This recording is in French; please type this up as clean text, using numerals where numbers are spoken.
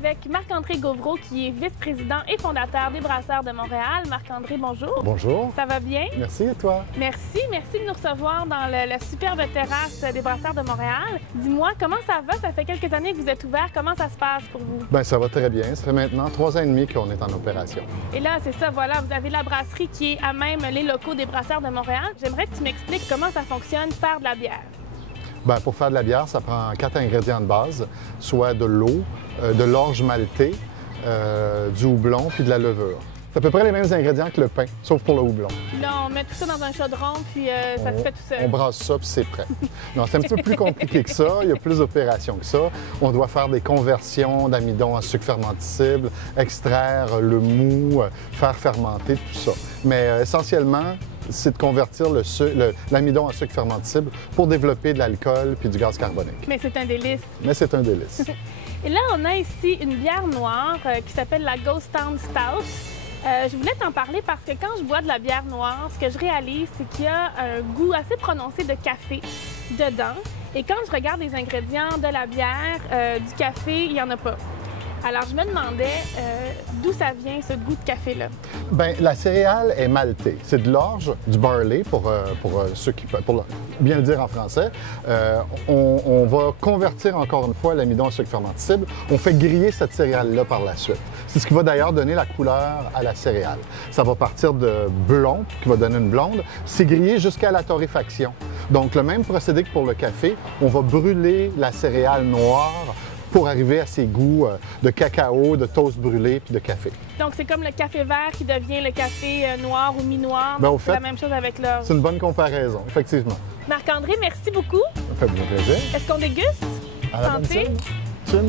avec Marc-André Gauvreau, qui est vice-président et fondateur des Brasseurs de Montréal. Marc-André, bonjour. Bonjour. Ça va bien? Merci, et toi? Merci de nous recevoir dans la superbe terrasse des Brasseurs de Montréal. Dis-moi, comment ça va? Ça fait quelques années que vous êtes ouvert. Comment ça se passe pour vous? Bien, ça va très bien. Ça fait maintenant 3 ans et demi qu'on est en opération. Et là, c'est ça, voilà, vous avez la brasserie qui est à même les locaux des Brasseurs de Montréal. J'aimerais que tu m'expliques comment ça fonctionne, faire de la bière. Bien, pour faire de la bière, ça prend 4 ingrédients de base, soit de l'eau, de l'orge maltée, du houblon puis de la levure. C'est à peu près les mêmes ingrédients que le pain, sauf pour le houblon. Là, on met tout ça dans un chaudron, puis ça se fait tout seul. On brasse ça, puis c'est prêt. Non, c'est un petit peu plus compliqué que ça. Il y a plus d'opérations que ça. On doit faire des conversions d'amidon en sucre fermentescible, extraire le mou, faire fermenter, tout ça. Mais essentiellement, c'est de convertir l'amidon en sucre fermentescible pour développer de l'alcool puis du gaz carbonique. Mais c'est un délice. Mais c'est un délice. Et là, on a ici une bière noire qui s'appelle la Ghost Town Stout. Je voulais t'en parler parce que quand je bois de la bière noire, ce que je réalise, c'est qu'il y a un goût assez prononcé de café dedans. Et quand je regarde les ingrédients de la bière, du café, il n'y en a pas. Alors, je me demandais d'où ça vient, ce goût de café-là. Bien, la céréale est maltée. C'est de l'orge, du barley, pour bien le dire en français. On va convertir encore une fois l'amidon en sucre fermentescible. On fait griller cette céréale-là par la suite. C'est ce qui va d'ailleurs donner la couleur à la céréale. Ça va partir de blond, qui va donner une blonde. C'est grillé jusqu'à la torréfaction. Donc, le même procédé que pour le café, on va brûler la céréale noire pour arriver à ces goûts de cacao, de toast brûlé puis de café. Donc, c'est comme le café vert qui devient le café noir ou mi-noir. Bien, c'est la même chose avec l'orge. C'est une bonne comparaison, effectivement. Marc-André, merci beaucoup. Ça fait bien plaisir. Est-ce qu'on déguste? À la bonne Santé. Chin.